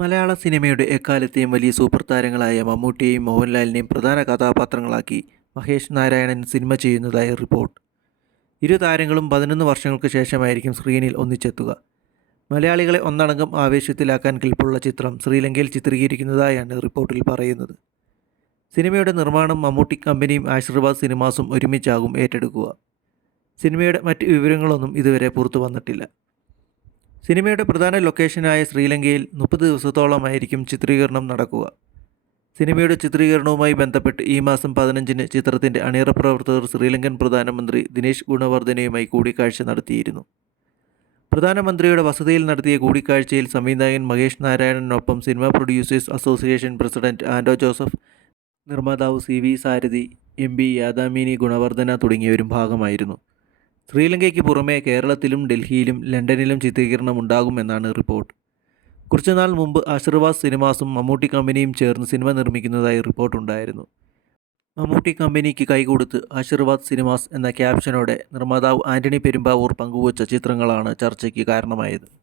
മലയാള സിനിമയുടെ എക്കാലത്തെയും വലിയ സൂപ്പർ താരങ്ങളായ മമ്മൂട്ടിയെയും മോഹൻലാലിനെയും പ്രധാന കഥാപാത്രങ്ങളാക്കി മഹേഷ് നാരായണൻ സിനിമ ചെയ്യുന്നതായി റിപ്പോർട്ട്. ഇരു താരങ്ങളും പതിനൊന്ന് വർഷങ്ങൾക്ക് ശേഷമായിരിക്കും സ്ക്രീനിൽ ഒന്നിച്ചെത്തുക. മലയാളികളെ ഒന്നടങ്കം ആവേശത്തിലാക്കാൻ കെൽപ്പുള്ള ചിത്രം ശ്രീലങ്കയിൽ ചിത്രീകരിക്കുന്നതായാണ് റിപ്പോർട്ടിൽ പറയുന്നത്. സിനിമയുടെ നിർമ്മാണം മമ്മൂട്ടി കമ്പനിയും ആശീർവാദ് സിനിമാസും ഒരുമിച്ചാകും ഏറ്റെടുക്കുക. സിനിമയുടെ മറ്റ് വിവരങ്ങളൊന്നും ഇതുവരെ പുറത്തു വന്നിട്ടില്ല. സിനിമയുടെ പ്രധാന ലൊക്കേഷനായ ശ്രീലങ്കയിൽ മുപ്പത് ദിവസത്തോളമായിരിക്കും ചിത്രീകരണം നടക്കുക. സിനിമയുടെ ചിത്രീകരണവുമായി ബന്ധപ്പെട്ട് ഈ മാസം പതിനഞ്ചിന് ചിത്രത്തിന്റെ അണിയറ പ്രവർത്തകർ ശ്രീലങ്കൻ പ്രധാനമന്ത്രി ദിനേശ് ഗുണവർദ്ധനയുമായി കൂടിക്കാഴ്ച നടത്തിയിരുന്നു. പ്രധാനമന്ത്രിയുടെ വസതിയിൽ നടത്തിയ കൂടിക്കാഴ്ചയിൽ സംവിധായകൻ Mahesh നാരായണനൊപ്പം cinema producers association president Anto Joseph നിർമ്മാതാവ് C V Sarathi M P Yadamini Gunawardena തുടങ്ങിയവരും ഭാഗമായിരുന്നു. ശ്രീലങ്കയ്ക്ക് പുറമെ കേരളത്തിലും ഡൽഹിയിലും ലണ്ടനിലും ചിത്രീകരണം ഉണ്ടാകുമെന്നാണ് റിപ്പോർട്ട്. കുറച്ചുനാൾ മുമ്പ് ആശീർവാദ് സിനിമാസും മമ്മൂട്ടി കമ്പനിയും ചേർന്ന് സിനിമ നിർമ്മിക്കുന്നതായി റിപ്പോർട്ടുണ്ടായിരുന്നു. മമ്മൂട്ടി കമ്പനിക്ക് കൈകൊടുത്ത് ആശീർവാദ് സിനിമാസ് എന്ന ക്യാപ്ഷനോടെ നിർമ്മാതാവ് ആന്റണി പെരുമ്പാവൂർ പങ്കുവച്ച ചിത്രങ്ങളാണ് ചർച്ചയ്ക്ക് കാരണമായത്.